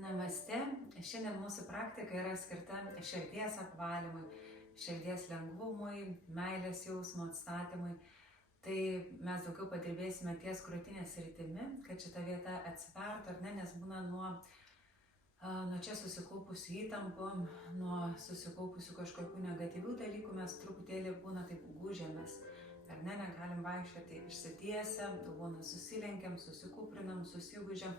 Namaste. Šiandien mūsų praktika yra skirta širdies apvalymui, širdies lengvumui, meilės jausmo atstatymui. Tai mes daugiau padirbėsime ties krūtinės sritimi, kad šita vieta atsivertų, ar ne, nes būna nuo čia susikaupusių įtampų, nuo susikaupusių kažkokių negatyvių dalykų mes truputėlį būna taip gūžiamės. Ar ne, negalim vaikščioti išsitiesę, būna susilenkiam, susikūprinam, susigūžiam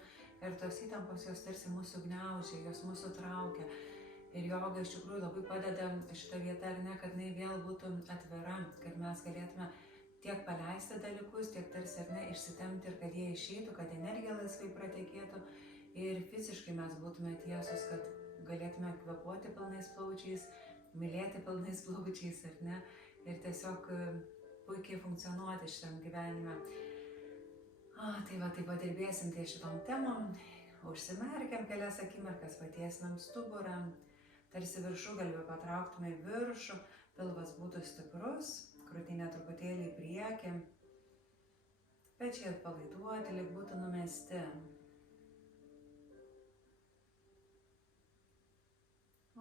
ir tos įtampos jos tarsi mūsų gniaužia, jos mūsų traukia. Ir joga iš tikrųjų labai padeda šitą vietą, ar ne, kad jinai vėl būtų atvira, kad mes galėtume tiek paleisti dalykus, tiek tarsi ar ne išsitemti ir kad jie išeitų, kad energija laisvai pratekėtų ir fiziškai mes būtume tiesus, kad galėtume kvėpuoti pilnais plaučiais, mylėti pilnais plaučiais, ar ne, ir tiesiog puikiai funkcionuoti šitam gyvenime. Tai padirbėsim ties šitom temom, užsimerkiam kelias akimirkas, patiesinam stuburą, tarsi viršugalvį patrauktume į viršų, pilvas būtų stiprus, krūtinė truputėlį į priekį, pečiai atpalaiduoti, lyg būtų numesti.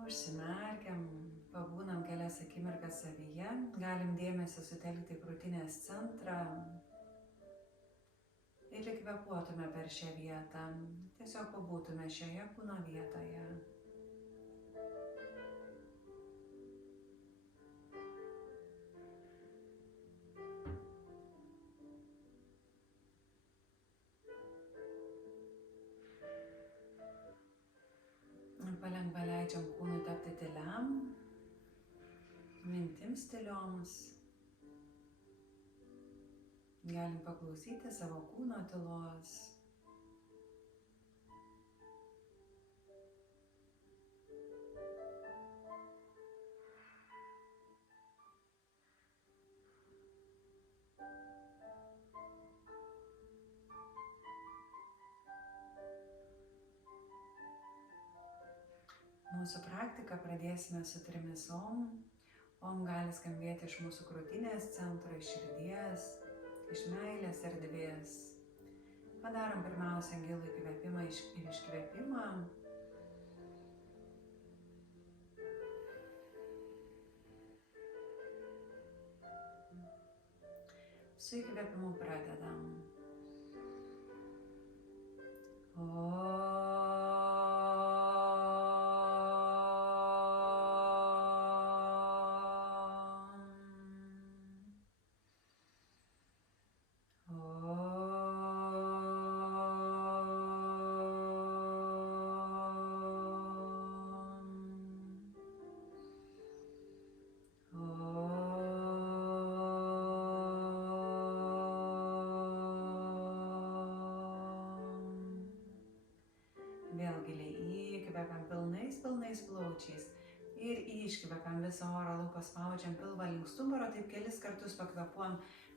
Užsimerkiam, pabūnam kelias akimirkas savyje, galim dėmesį sutelkti į krūtinės centrą ir įkvėpuotume per šią vietą, tiesiog pabūtume šioje kūno vietoje. Palengva leidžiam kūnui tapti tyliam, mintims tylioms. Galim paklausyti savo kūno tylos. Mūsų praktiką pradėsime su 3 om. Om gali skambėti iš mūsų krūtinės centro, iš širdies, iš meilės erdvės. Padarom pirmiausia gilų įkvėpimą ir iškvėpimą. Su įkvėpimu pradedam. Vėl giliai įkvepiam pilnais plaučiais ir iškvepiam visą oro lauką, spaudžiam pilvą link stuburo, taip kelis kartus pakvepuojam,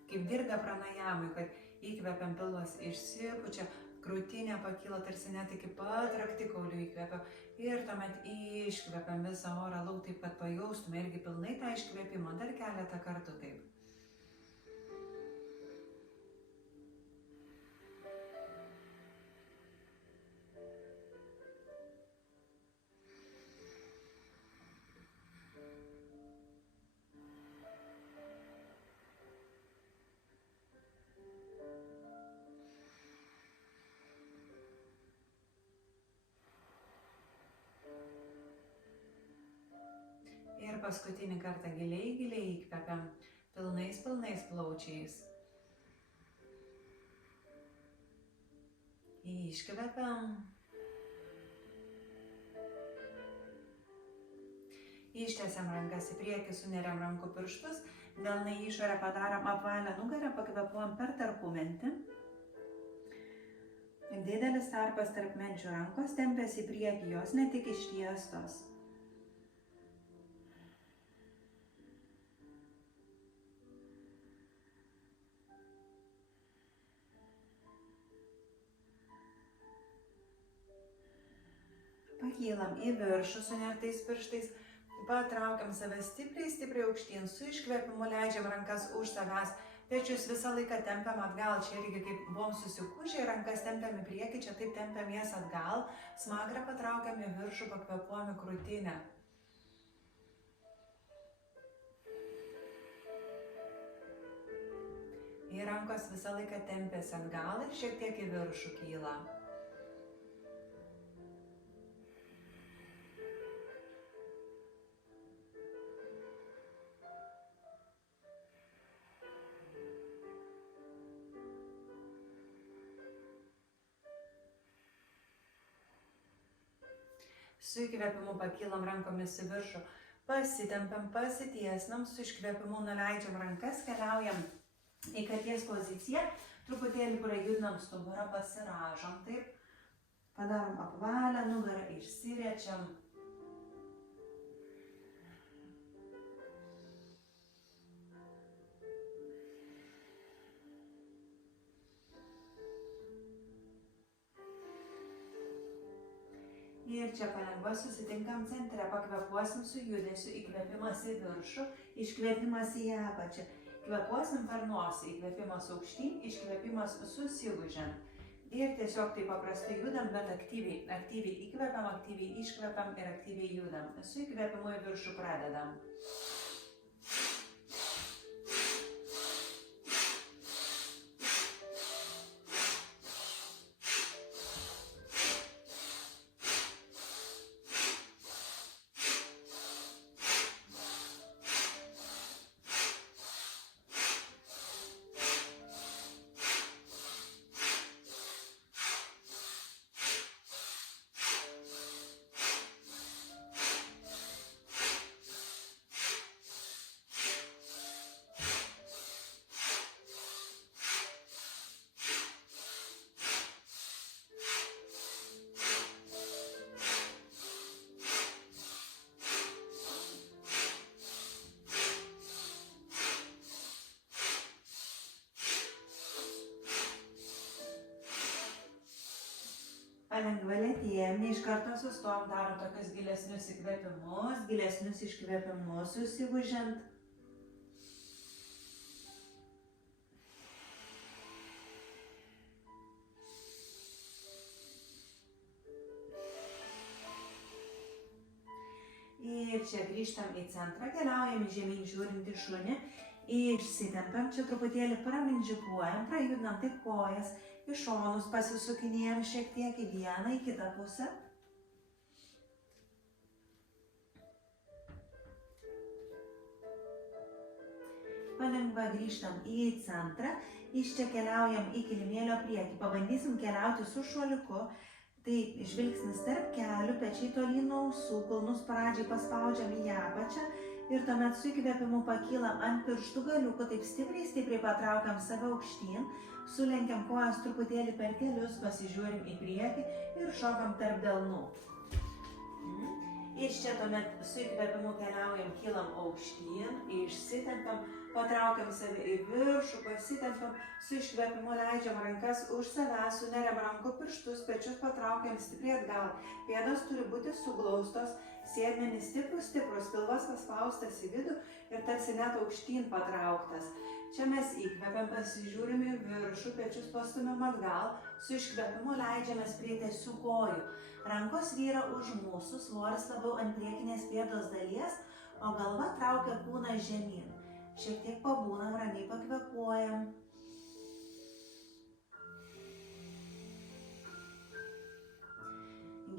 kaip dirga pranajamui, kad įkvepiam pilvas išsipučia, krūtinė pakyla tarsi net iki pat raktikaulių įkvepio ir tuomet iškvepiam visą orą lauk, taip kad pajaustume irgi pilnai tą iškvėpimą, dar keletą kartų taip. Ir paskutinį kartą giliai įkvepiam pilnais plaučiais. Iškvepiam. Ištiesiam rankas į priekį, suneriam rankų pirštus, delnai į išorę padarom apvalią nugarą, pakvepuojam per tarpumentį. Didelis tarpas tarp menčių, rankos tempiasi į priekį, jos ne tik ištiestos. Pakylam į viršų sunertais pirštais, patraukiam save stipriai aukštyn, su iškvėpimu leidžiam rankas už savęs, Pečius visą laiką tempiam atgal, čia irgi kaip buvom susikūžę, rankas tempiam į priekį, čia taip tempiam jas atgal, smagrą patraukiam į viršų, pakvėpuojam į krūtinę. Ir rankos visą laiką tempiasi atgal ir šiek tiek į viršų kyla. Su įkvėpimu pakylam rankomis į viršų, pasitempiam, pasitiesnam, su iškvėpimu nuleidžiam rankas, keliaujam į katės poziciją, truputėlį prajudinam stuburą, pasirąžom, taip, padarom apvalę nugarą, išsiriečiam. Ir čia palengva susitinkam centre, pakvėpuosim su judesiu, įkvėpimas į viršų, iškvėpimas į apačią. Kvėpuosim per nosį, įkvėpimas aukštyn, iškvėpimas susigūžiant. Ir tiesiog taip paprastai judam, bet aktyviai. Aktyviai įkvėpiam, aktyviai iškvėpiam ir aktyviai judam. Su įkvėpimu į viršų pradedam. Palengva lėtėjam, ne iš karto sustojam, darom tokius gilesnius įkvėpimus, gilesnius iškvėpimus susigūžiant. Ir čia grįžtam į centrą, keliaujam žemyn žiūrintį šunį, išsitempiam, čia truputėlį pramindžikuojam, prajudinam taip kojas, į šonus pasisukinėjam šiek tiek į vieną, į kitą pusę. Palengva grįžtam į centrą, iš čia keliaujam į kilimėlio priekį. Pabandysim keliauti su šuoliuku. Tai žvilgsnis tarp kelių, pečiai tolyn nuo ausų, kulnus pradžiai paspaudžiam į apačią ir tuomet su įkvėpimu pakylam ant pirštų galiukų, taip stipriai patraukiam save aukštyn, sulenkiam kojas truputėlį per kelius, pasižiūrim į priekį ir šokam tarp delnų. Ir čia tuomet su įkvėpimu keliaujam, kylam aukštyn, išsitempiam, patraukiam save į viršų, pasitempiam, su iškvėpimu leidžiam rankas už savęs, suneriam rankų pirštus, pečius patraukiam stipriai atgal. Pėdos turi būti suglaustos, sėdmenys stiprus, pilvas paspaustas į vidų ir tarsi net aukštyn patrauktas. Čia mes įkvepiam, pasižiūrim į viršų, pečius pastumiam atgal, su iškvėpimu leidžiamės prie tiesių kojų. Rankos vyra už mūsų, svoris labiau ant priekinės pėdos dalies, o galva traukia kūną žemyn. Šiek tiek pabūnam, ramiai pakvėpuojam.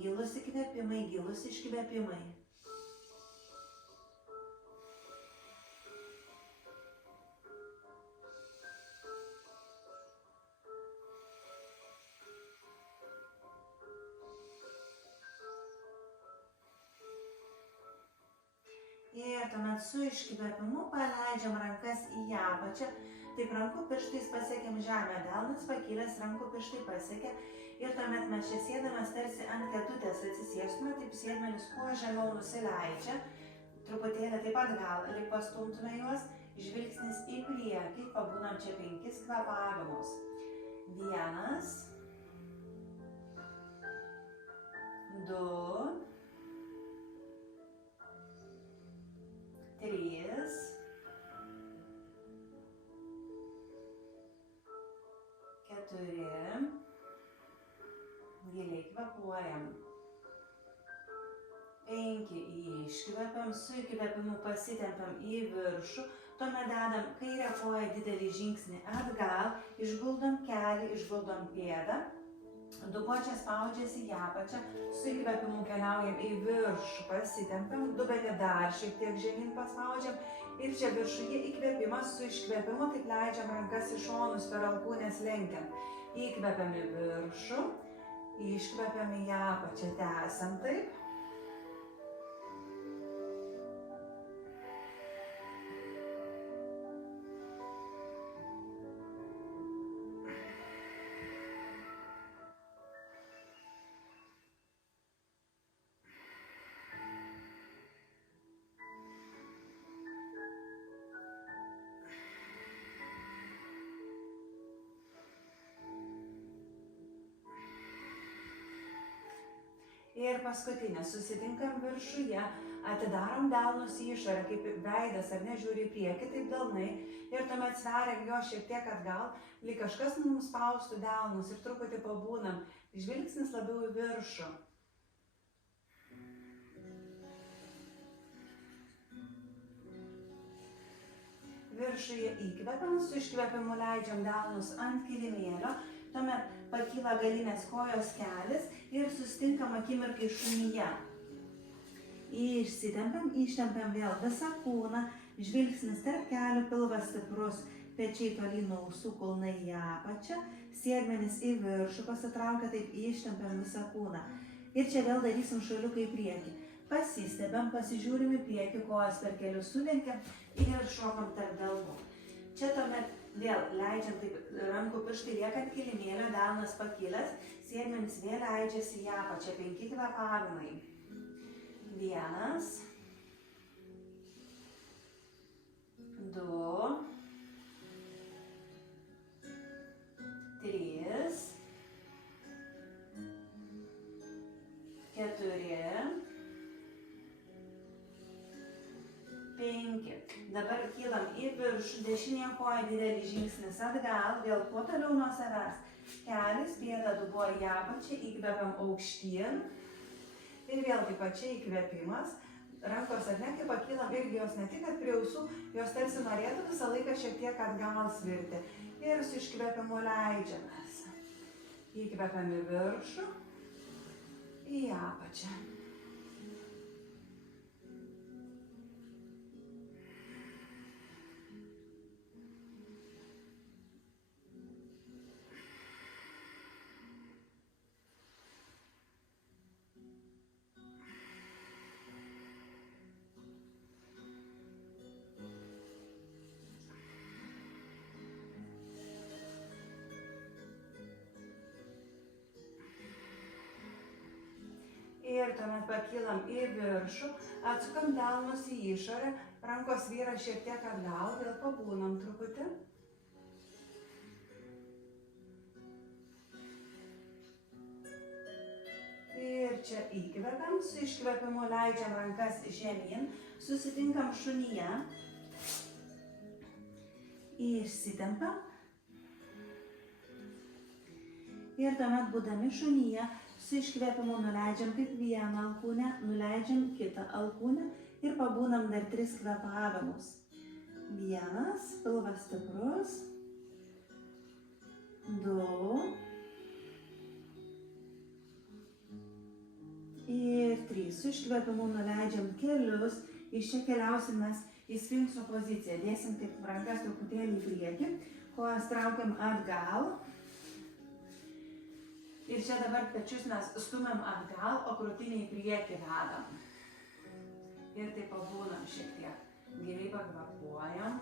Gilus įkvėpimai, gilus iškvėpimai. Ir tuomet su iškvėpimu paleidžiam rankas į apačią. Taip rankų pirštais pasiekiam žemę, delnas pakilęs, rankų pirštai pasiekia. Ir tuomet mes čia sėdamas tarsi ant kėdutės atsisėstume, taip sėdmenis kuo žemiau nusileidžia. Truputėlį taip atgal, lyg pastumtume juos, žvilgsnis į priekį, pabūnam čia 5 kvėpavimus. 1, 2, 3, kvėpuojam. 5 iškvepiam, su įkvėpimu pasitempiam į viršų, tuomet dedam kairę koją didelį žingsnį atgal, išguldom kelį, išguldom pėdą, dubuo čia spaudžiasi į apačią, su įkvėpimu keliaujam į viršų, pasitempiam, dubenį dar šiek tiek žemyn paspaudžiam ir čia viršuje įkvėpimas, su iškvėpimu taip leidžiam rankas į šonus per alkūnes lenkiant. Įkvepiam į viršų, iškvepiam į apačią, tęsiam taip. Ir paskutinis, susitinkam viršuje, atidarom delnus į išorę, kaip veidas ar ne žiūri į priekį, taip delnai, ir tuomet sveriam jo šiek tiek atgal, lyg kažkas mums spaustų delnus ir truputį pabūnam, žvilgsnis labiau į viršų. Viršuje įkvepiam, su iškvepimu leidžiam delnus ant kilimėlio, tuomet pakyla galinės kojos kelis ir susitinkam akimirkai šunyje. Išsitempiam, ištempiam vėl visą kūną, žvilgsnis tarp kelių, pilvas stiprus, pečiai tolyn nuo ausų, kulnai į apačią, sėdmenys į viršų, pasitraukia, taip ištempiam visą kūną. Ir čia vėl darysim šuoliuką į priekį. Pasistebiam, pasižiūrim į priekį, kojas per kelius sulenkiam ir šokam tarp delnų. Čia tuomet vėl leidžiam taip, rankų pirštai lieka ant kilimėlio, delnas pakilęs, sėdmenys vėl leidžiasi į apačią, 5 kvėpavimai. 1, 2, 3, 4, 5. Dabar kylam į viršų, dešinė koja didelis žingsnis atgal, vėl kuo toliau nuo savęs. Kelis, pėda, dubuo į apačią, įkvepiam aukštyn. Ir vėl taip pačiai įkvėpimas. Rankos ar ne, kai pakylam, irgi jos ne tik prie ausų, jos tarsi norėtų visą laiką šiek tiek atgal svirti. Ir su iškvėpimu leidžiamės. Įkvepiam į viršų, į apačią. Ir tuomet pakylam į viršų, atsukam delnus į išorę, rankos vyra šiek tiek atgal, vėl pabūnam truputį. Ir čia įkvepiam, su iškvepimu leidžiam rankas žemyn, susitinkam šunyje, išsitempiam. Ir tuomet būdami šunyje, su iškvėpimu nuleidžiam tik vieną alkūnę, nuleidžiam kitą alkūnę ir pabūnam dar 3 kvėpavimus. 1, pilvas stiprus. 2. Ir 3. Su iškvėpimu nuleidžiam kelius. Iš čia keliausim mes į sfinkso poziciją. Dėsim taip rankas truputėlį į priekį. Kojas traukiam atgal. Ir čia dabar pečius mes stumiam atgal, o krūtinę į priekį vedam. Ir taip pabūnam šiek tiek. Giliai pakvėpuojam.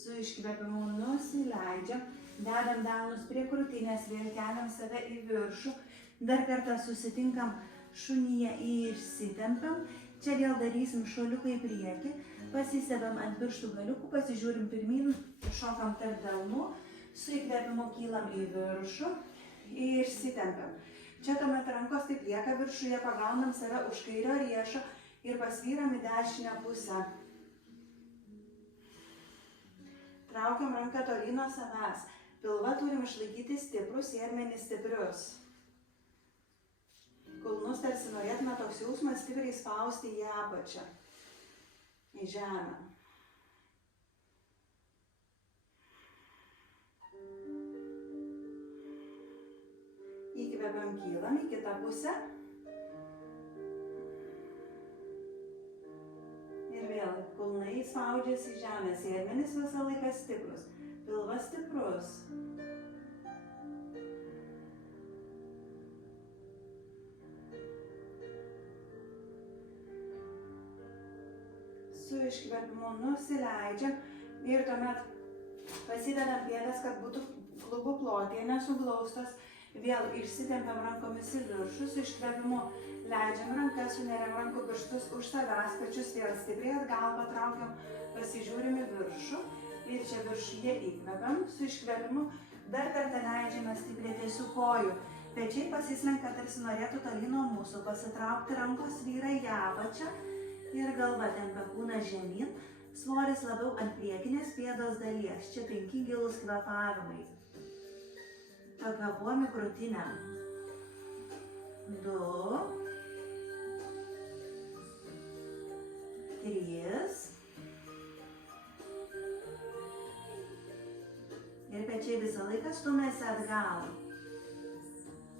Su iškvėpimu nusileidžiam, dedam delnus prie krūtinės, vėl keliam save į viršų. Dar kartą susitinkam šunyje, išsitempiam. Čia vėl darysim šuoliuką į priekį. Pasisebam ant pirštų galiukų, pasižiūrim pirmyn, šokam tarp delnų. Su įkvėpimu kylam į viršų, išsitempiam. Čia tuomet rankos taip lieka viršuje, pagaunam save už kairio riešo ir pasvyram į dešinę pusę. Traukiam ranką tolyn nuo savęs. Pilvą turim išlaikyti stiprų, sėdmenys stiprius. Kulnus tarsi norėtume toks jausmas stipriai spausti į apačią, į žemę. Įkvepiam, kylam į kitą pusę. Ir vėl kulnai spaudžiasi į žemę, sėdmenys visą laiką stiprus, pilvas stiprus. Su iškvėpimu nusileidžiam ir tuomet pasidedam pėdas, kad būtų klubų plotyje nesuglaustos. Vėl išsitempiam rankomis į viršų, su iškvėpimu leidžiam rankas, suneriam rankų pirštus už savęs, pečius vėl stipriai atgal patraukiam, pasižiūrim į viršų ir čia viršuje įkvepiam, su iškvėpimu dar kartą leidžiame stipriai tiesių kojų. Pečiai pasislenka, tarsi norėtų tolyn nuo mūsų, pasitraukti rankos vyrai į apačią ir galva tempia kūną žemyn, svoris labiau ant priekinės pėdos dalies, čia 5 gilūs kvėpavimai. Pakvėpuojam į krūtinę. 2, 3. Ir pečiai visą laiką stumiasi atgal.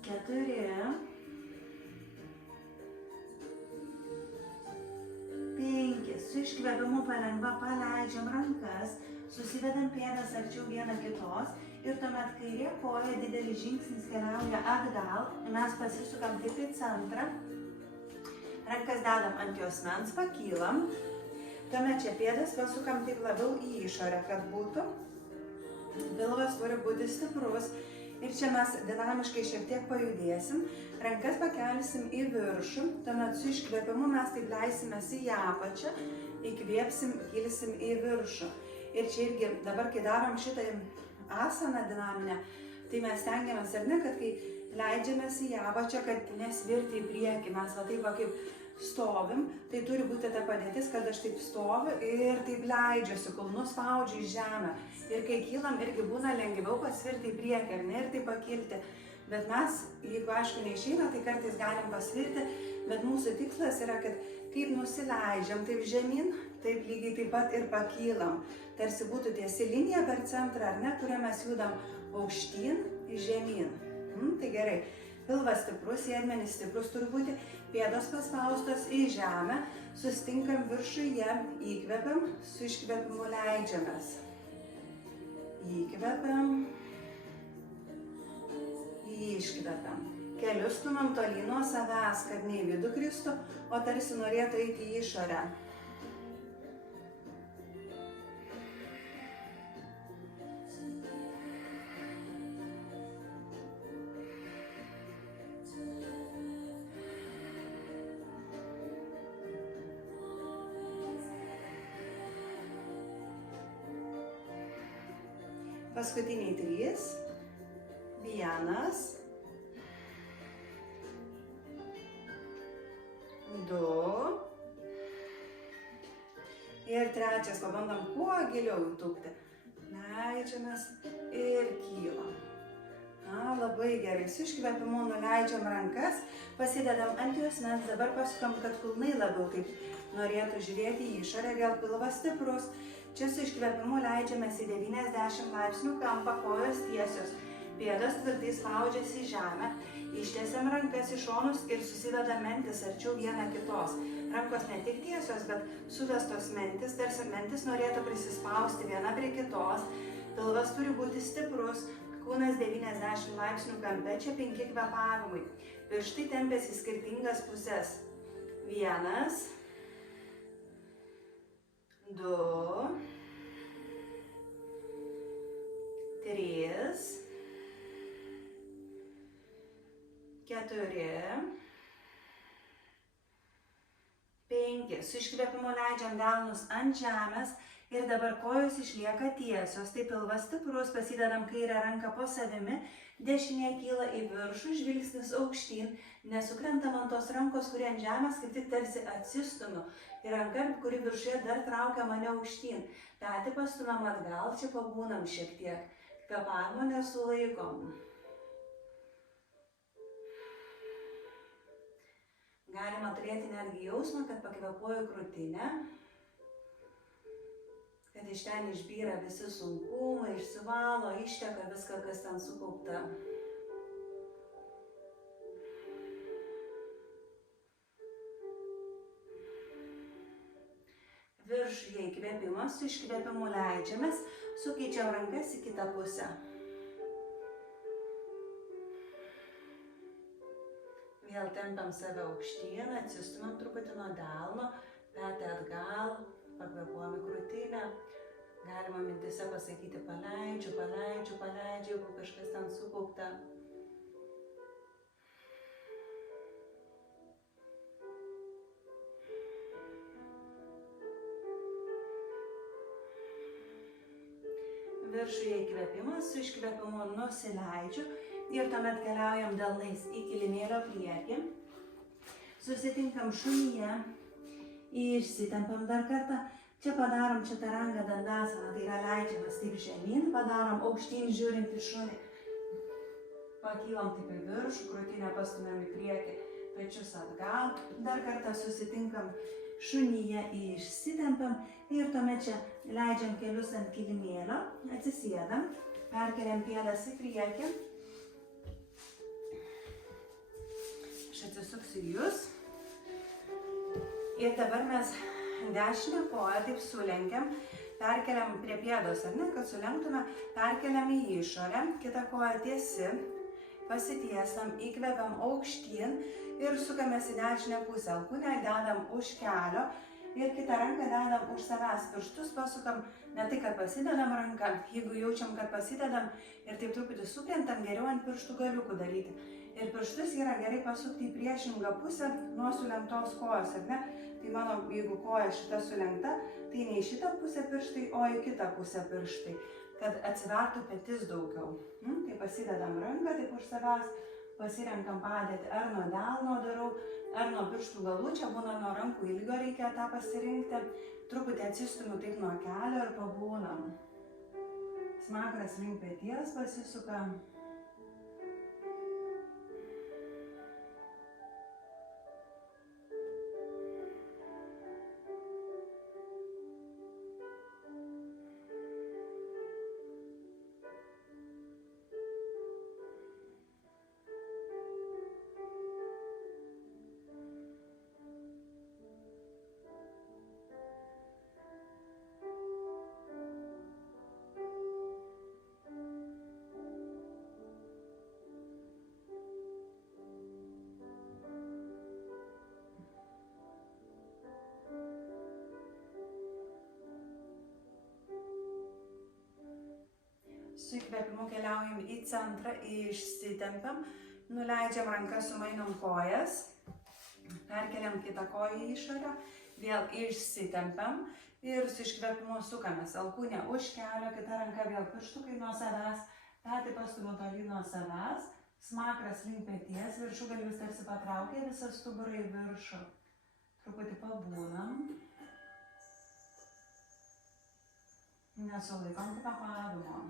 4, 5. Su iškvėpimu palengva paleidžiam rankas, susivedam pėdas arčiau viena kitos. Ir tuomet kairė koja didelis žingsnis keliauja atgal, mes pasisukam taip į centrą, rankas dedam ant juosmens, pakylam, tuomet čia pėdas pasukam taip labiau į išorę, kad būtų, pilvas turi būti stiprus ir čia mes dinamiškai šiek tiek pajudėsim, rankas pakelsim į viršų, tuomet su iškvėpimu mes taip leisimės į apačią, įkvėpsim, kilsim į viršų. Ir čia irgi dabar, kai darom šitą asaną dinaminę, tai mes stengiamės, ar ne, kad kai leidžiamės į apačią, kad nesvirti į priekį, mes va taip va kaip stovim, tai turi būti ta padėtis, kad aš taip stoviu ir taip leidžiuosi, kulnus spaudžiu į žemę. Ir kai kylam, irgi būna lengviau pasvirti į priekį, ar ne, ir taip pakilti. Bet mes, jeigu aišku neišeina, tai kartais galim pasvirti, bet mūsų tikslas yra, kad kaip nusileidžiam, taip žemyn, taip lygiai taip pat ir pakylam. Tarsi būtų tiesi linija per centrą, ar ne, kurią mes judam aukštyn į žemyn. Tai gerai, pilvas stiprus, sėdmenys stiprus turi būti, pėdos paspaustos į žemę, sustinkam viršuje, įkvepiam, su iškvepimu leidžiamės. Įkvepiam, iškvepiam. Kelius stumam tolyn nuo savęs, kad ne į vidų kristų, o tarsi norėtų eiti į išorę. Paskutiniai 3. 1, 2. Ir 3. Pabandom kuo giliau įtūpti. Leidžiamės ir kylam. Labai gerai. Su iškvėpimu nuleidžiam rankas, pasidedam ant juosmens, dabar pasukam, kad kulnai labiau taip norėtų žiūrėti į išorę, vėl pilvas stiprus. Čia su iškvėpimu leidžiamės į 90 laipsnių kampą, kojos tiesios, pėdos tvirtai spaudžiasi į žemę, ištiesiam rankas į šonus ir susivedam mentis arčiau viena kitos. Rankos ne tik tiesios, bet suvestos mentis, tarsi mentis norėtų prisispausti viena prie kitos, pilvas turi būti stiprus, kūnas 90 laipsnių kampe, čia 5 kvėpavimai. Pirštai tempiasi į skirtingas puses. 1, 2, 3, 4, 5, 5. Su iškvėpimu leidžiam delnus ant žemės ir dabar kojos išlieka tiesios. Tai pilvas stiprus, pasidedam kairę ranką po savimi, dešinė kyla į viršų, žvilgsnis aukštyn, nesukrentam ant tos rankos, kuri ant žemės, kaip tik tarsi atsistumiu. Ir ranka, kuri viršuje dar traukia mane aukštyn. Petį pastumėm atgal, čia pabūnam šiek tiek. Kvėpavimo nesulaikom. Galima turėti netgi jausmą, kad pakvėpuoju krūtinę, kad iš ten išbyra visi sunkumai, išsivalo, išteka viską, kas ten sukaupta. Viršuje įkvėpimas, su iškvėpimu leidžiamės, sukeičiam rankas į kitą pusę. Vėl tempiam save aukštyn, atsistumam truputį nuo delno, petį atgal, pakvėpuojam į krūtinę. Galima mintise pasakyti paleidžiu, paleidžiu, paleidžiu, jeigu kažkas ten sukaupta. Viršuje įkvėpimas, su iškvėpimu nusileidžiu ir tuomet keliaujam delnais į kilimėlio priekį. Susitinkam šunyje, išsitempam dar kartą. Čia padarom čataranga dandasaną, tai yra leidžiamas taip žemyn, padarom aukštyn žiūrint į šunį. Pakylam taip į viršų, krūtinę pastumėm į priekį, pečius atgal. Dar kartą susitinkam šunyje, išsitempam ir tuomet čia leidžiam kelius ant kilimėlio, atsisėdam, perkeliam pėdas į priekį. Aš atsisuksiu jūs. Ir dabar mes dešinę koją taip sulenkiam, perkeliam prie pėdos, ar ne, kad sulenktume, perkeliam į išorę, kitą koją tiesi, pasitiesam, įkvepiam aukštyn ir sukamės į dešinę pusę. Alkūnę dedam už kelio ir kitą ranką dedam už savęs. Pirštus pasukam, ne tai, kad pasidedam ranką, jeigu jaučiam, kad pasidedam ir taip truputį sukrentam, geriau ant pirštų galiukų daryti. Ir pirštus yra gerai pasukti į priešingą pusę nuo sulenktos kojos, ar ne? Tai mano, jeigu koja šita sulenkta, tai ne į šitą pusę pirštai, o į kitą pusę pirštai, kad atsivertų petis daugiau. Tai pasidedam ranką taip už savęs, pasirenkam padėti, ar nuo delno darau, ar nuo pirštų galų, čia būna nuo rankų ilgio reikia tą pasirinkti, truputį atsistumiu taip nuo kelio ir pabūnam. Smakras link peties pasisuka. Su įkvėpimu keliaujam į centrą, išsitempiam, nuleidžiam rankas, sumainom kojas, perkeliam kitą koją į išorę, vėl išsitempiam ir su iškvėpimu sukamės. Alkūnė už kelio, kita ranka vėl pirštukai nuo savęs, petį pastumiu tolyn nuo savęs, smakras link peties, viršugalvis tarsi patraukia visą stuburą į viršų. Truputį pabūnam. Nesulaikom kvėpavimo.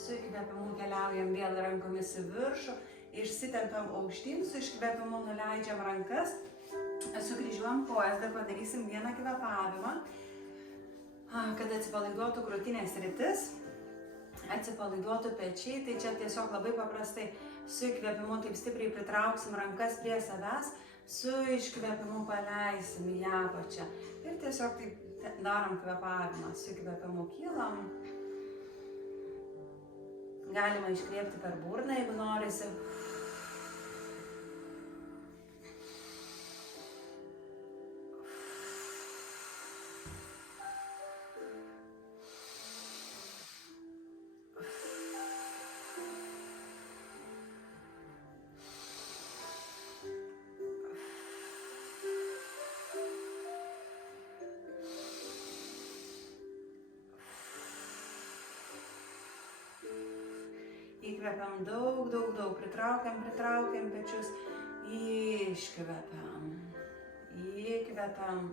Su įkvėpimu keliaujam vėl rankomis į viršų, išsitempiam aukštyn, su iškvėpimu nuleidžiam rankas, sukryžiuojam kojas, dar padarysim vieną kvėpavimą, kad atsipalaiduotų krūtinės sritis. atsipalaiduotų pečiai, tai čia tiesiog labai paprastai su įkvėpimu taip stipriai pritrauksim rankas prie savęs, su iškvėpimu paleisim į apačią ir tiesiog taip darom kvėpavimą, su įkvėpimu kylam. Galima iškvėpti per burną, jeigu norisi. Įkvepiam daug, pritraukiam pečius, iškvepiam, įkvepiam.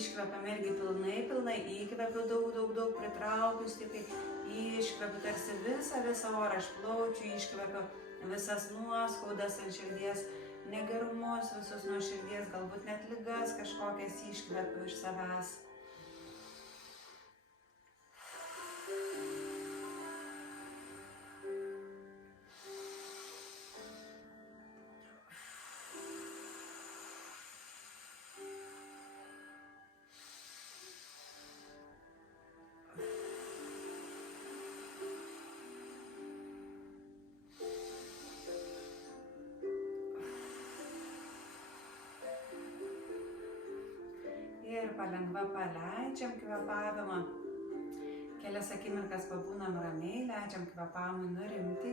Iškvepiam irgi pilnai, įkvepiu daug, pritraukiu stipriai, iškvepiu tarsi visą orą iš plaučių, iškvepiu visas nuoskaudas ant širdies, negerumus visus nuo širdies, galbūt net ligas kažkokias iškvepiu iš savęs. Ir palengva paleidžiam kvėpavimą. Kelias akimirkas pabūnam ramiai, leidžiam kvėpavimui nurimti.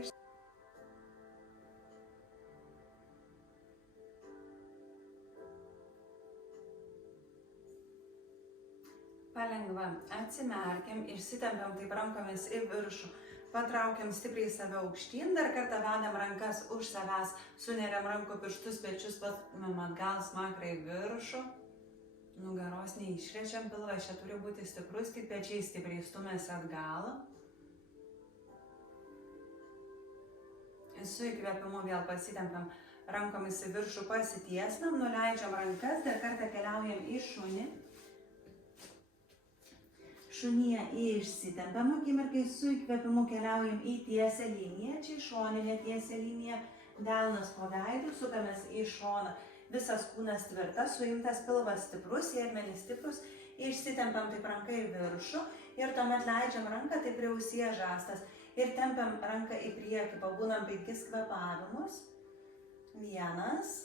Palengva atsimerkiam, išsitempiam taip rankomis į viršų. Patraukiam stipriai save aukštyn, dar kartą vedam rankas už savęs, suneriam rankų pirštus, pečius patumėm atgal, smakrą į viršų. Nugaros neišrečiam, pilvas čia turi būti stiprus, tik pečiai stipriai stumėsi atgal. Su įkvėpimu vėl pasitempiam rankomis į viršų, pasitiesnam, nuleidžiam rankas, dar kartą keliaujam į šunį. Šunyje išsitempiam akimirkai, su įkvėpimu keliaujam į tiesią liniją, čia į šoninę tiesią liniją, delnas po veidu, sukamės į šoną. Visas kūnas tvirtas, suimtas pilvas stiprus, sėdmenys stiprus, išsitempiam taip ranką į viršų ir tuomet leidžiam ranką taip prie ausies žastas ir tempiam ranką į priekį, pabūnam 5 kvėpavimus. 1,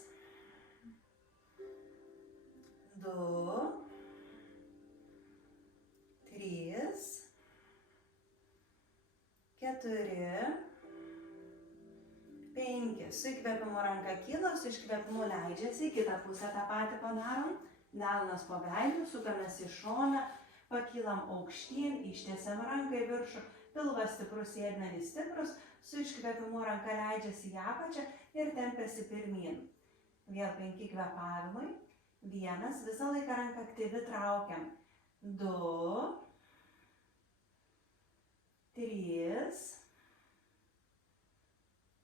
2, 3, 4, 5. Su įkvėpimu ranka kyla, su iškvėpimu leidžiasi, į kitą pusę tą patį padarom. Delnas po veidu, sukamės į šoną, pakylam aukštyn, ištiesiam ranką į viršų, pilvas stiprus, sėdmenys stiprus, su iškvėpimu ranka leidžiasi į apačią ir tempiasi pirmyn. Vėl 5 kvėpavimai. 1, visą laiką ranką aktyvi traukiam. 2, 3,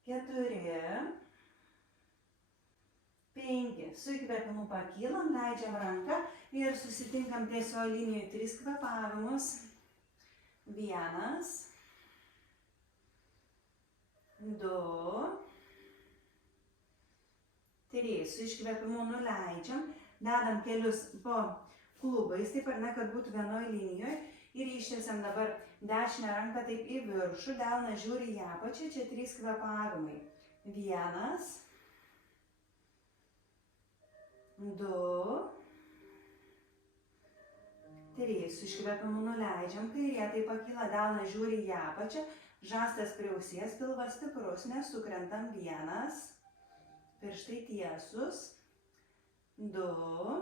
4, 5. Su įkvėpimu pakylam, leidžiam ranką ir susitinkam tiesiog linijoje 3 kvėpavimus. 1, 2, 3. Su iškvėpimu nuleidžiam, dedam kelius po klubais, taip ar ne, kad būtų vienoje linijoje. Ir ištiesiam dabar dešinę ranką taip į viršų, delnas žiūri į apačią, čia 3 kvėpavimai. 1, 2, 3. Su iškvėpimu nuleidžiam, kairė taip pakyla, delnas žiūri į apačią, žastas prie ausies, pilvas stiprus, nesukrentam. 1, pirštai tiesus. 2,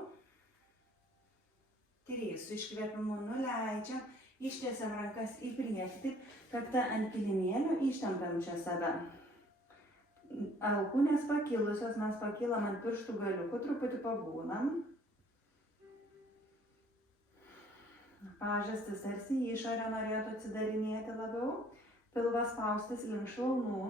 3. Su iškvėpimu nuleidžiam, ištiesiam rankas į priekį, taip, kakta ant kilimėlio, ištempiam čia save. Alkūnės pakilusios, mes pakylam ant pirštų galiukų, truputį pabūnam. Pažastis tarsi į išorę norėtų atsidarinėti labiau. pilvas spaustas link šlaunų.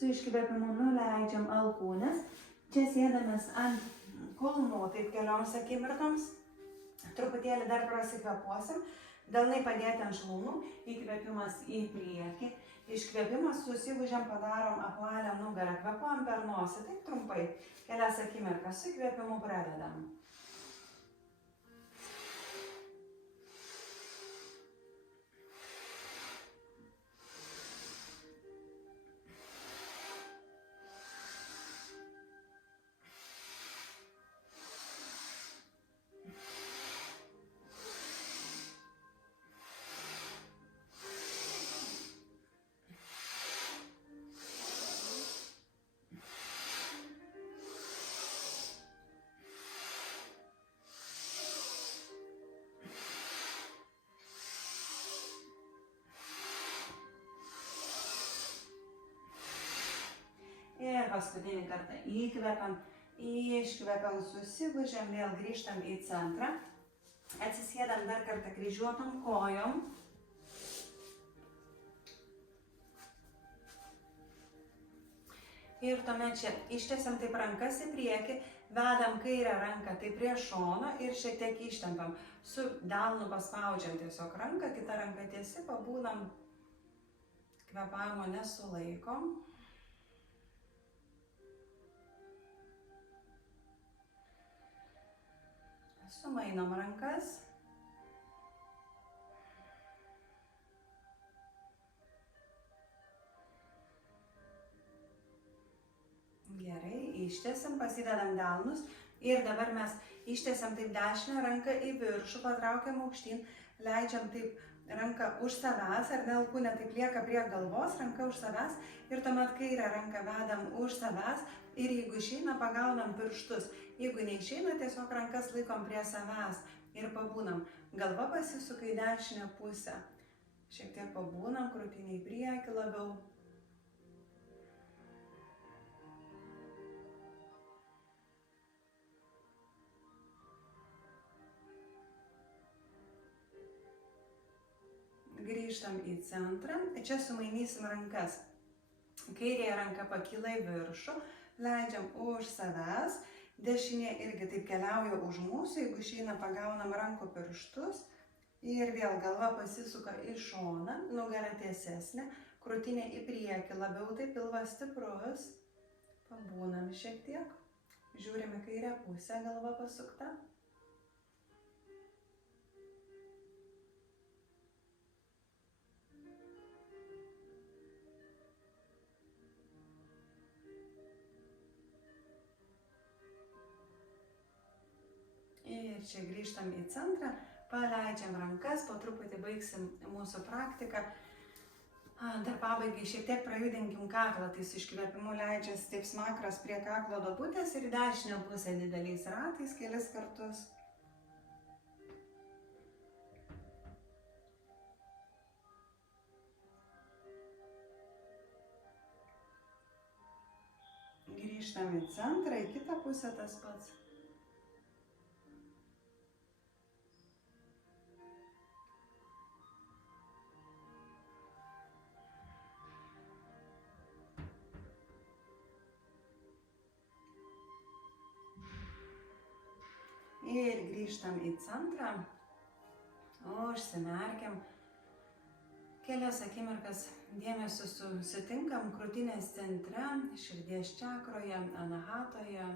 Su iškvėpimu nuleidžiam alkūnes. Čia sėdamės ant kulnų, taip kelioms akimirkoms. Truputėlį dar prasikvėpuosim. Delnai padėti ant šlaunų. Įkvėpimas į priekį. Iškvėpimas susigūžiam, padarom apvalę nugarą. Kvėpuojam per nosį. Taip trumpai. Kelias akimirkas. Su įkvėpimu pradedam. Ir paskutinį kartą įkvepiam, iškvepiam, susigūžiam, vėl grįžtam į centrą. Atsisėdam dar kartą kryžiuotom kojom. Ir tuomet čia ištiesiam taip rankas į priekį, vedam kairę ranką taip prie šono ir šiek tiek ištempiam. Su delnu paspaudžiam tiesiog ranką, kita ranka tiesi, pabūnam, kvėpavimo nesulaikom. Sumainom rankas. Gerai, ištiesiam, pasidedam delnus ir dabar mes ištiesiam taip dešinę ranką į viršų, patraukiam aukštyn, leidžiam taip ranką už savęs, ar ne alkūnė taip lieka prie galvos, ranka už savęs ir tuomet kairę ranką vedam už savęs ir jeigu išeina, pagaunam pirštus. Jeigu neišeina, tiesiog rankas laikom prie savęs ir pabūnam. Galva pasisuka į dešinę pusę. Šiek tiek pabūnam, krūtinė į priekį labiau. Grįžtam į centrą. Čia sumainysim rankas. Kairė ranka pakyla į viršų, leidžiam už savęs. Dešinė irgi taip keliauja už mūsų, jeigu išeina, pagaunam rankų pirštus. Ir vėl galva pasisuka į šoną, nugara tiesesnė, krūtinė į priekį, labiau tai pilvas stiprus. Pabūnam šiek tiek. Žiūrim į kairę pusę, galva pasukta. Ir čia grįžtam į centrą, paleidžiam rankas, po truputį baigsim mūsų praktiką. Dar pabaigai šiek tiek prajudinkim kaklą, tai su iškvėpimu leidžias taip smakras prie kaklo duobutės ir dešinę pusę dideliais ratais kelis kartus. Grįžtam į centrą, į kitą pusę tas pats. Ir grįžtam į centrą, užsimerkiam, kelias akimirkas dėmesio susitinkam krūtinės centre, širdies čakroje, anahatoje.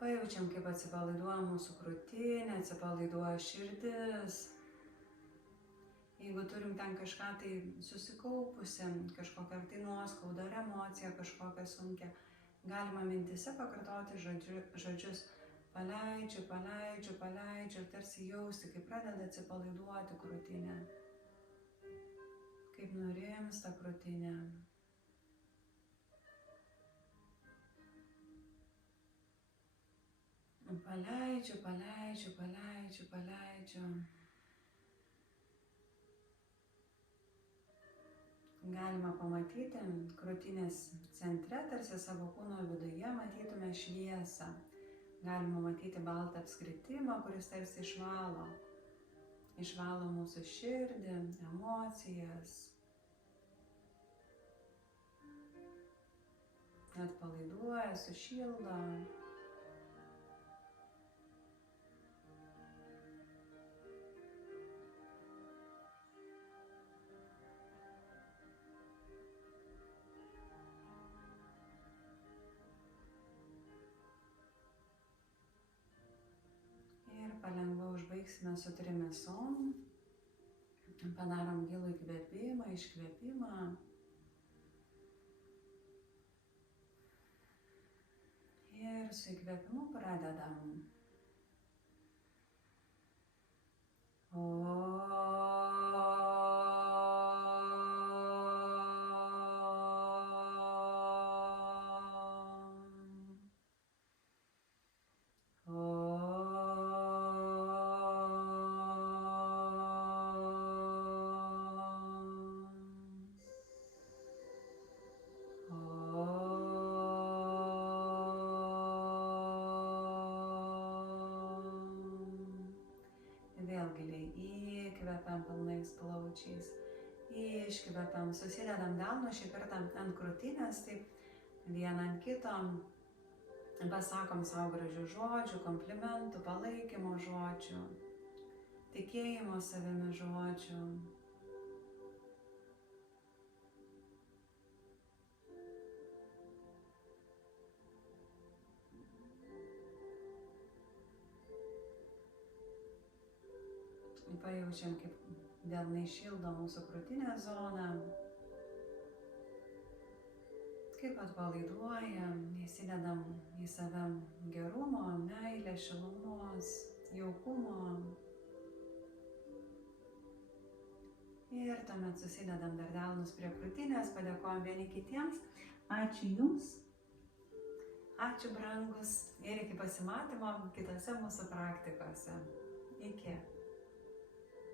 Pajaučiam, kaip atsipalaiduoja mūsų krūtinė, atsipalaiduoja širdis. Jeigu turim ten kažką tai susikaupusi, kažkokią tai nuoskaudą ar emociją, kažkokią sunkią, galima mintise pakartoti žodžius paleidžiu, paleidžiu, paleidžiu ir tarsi jausti, kaip pradeda atsipalaiduoti krūtinė, kaip nurimsta krūtinė. Paleidžiu, paleidžiu, paleidžiu, paleidžiu. Galima pamatyti krūtinės centre, tarsi savo kūno viduje matytume šviesą. Galima matyti baltą apskritimą, kuris tarsi išvalo mūsų širdį, emocijas, atpalaiduoja, sušildo. Palengva užbaigsime su trimisom. Padarom gilų įkvėpimą, iškvėpimą. Ir su įkvėpimu pradedam. Vėl giliai įkvepiam pilnais plaučiais, iškvepiam, susidedam delnus šį kartą ant krūtinės, taip vieną ant kito, pasakom savo gražių žodžių, komplimentų, palaikymo žodžių, tikėjimo savimi žodžių. Pajaučiam, kaip delnai šildo mūsų krūtinę zoną, kaip atpalaiduoja, įsidedam į save gerumo, meilės, šilumos, jaukumo. Ir tuomet susidedam dar delnus prie krūtinės, padėkojam vieni kitiems. Ačiū Jums. Ačiū brangus ir iki pasimatymo kitose mūsų praktikose. Iki.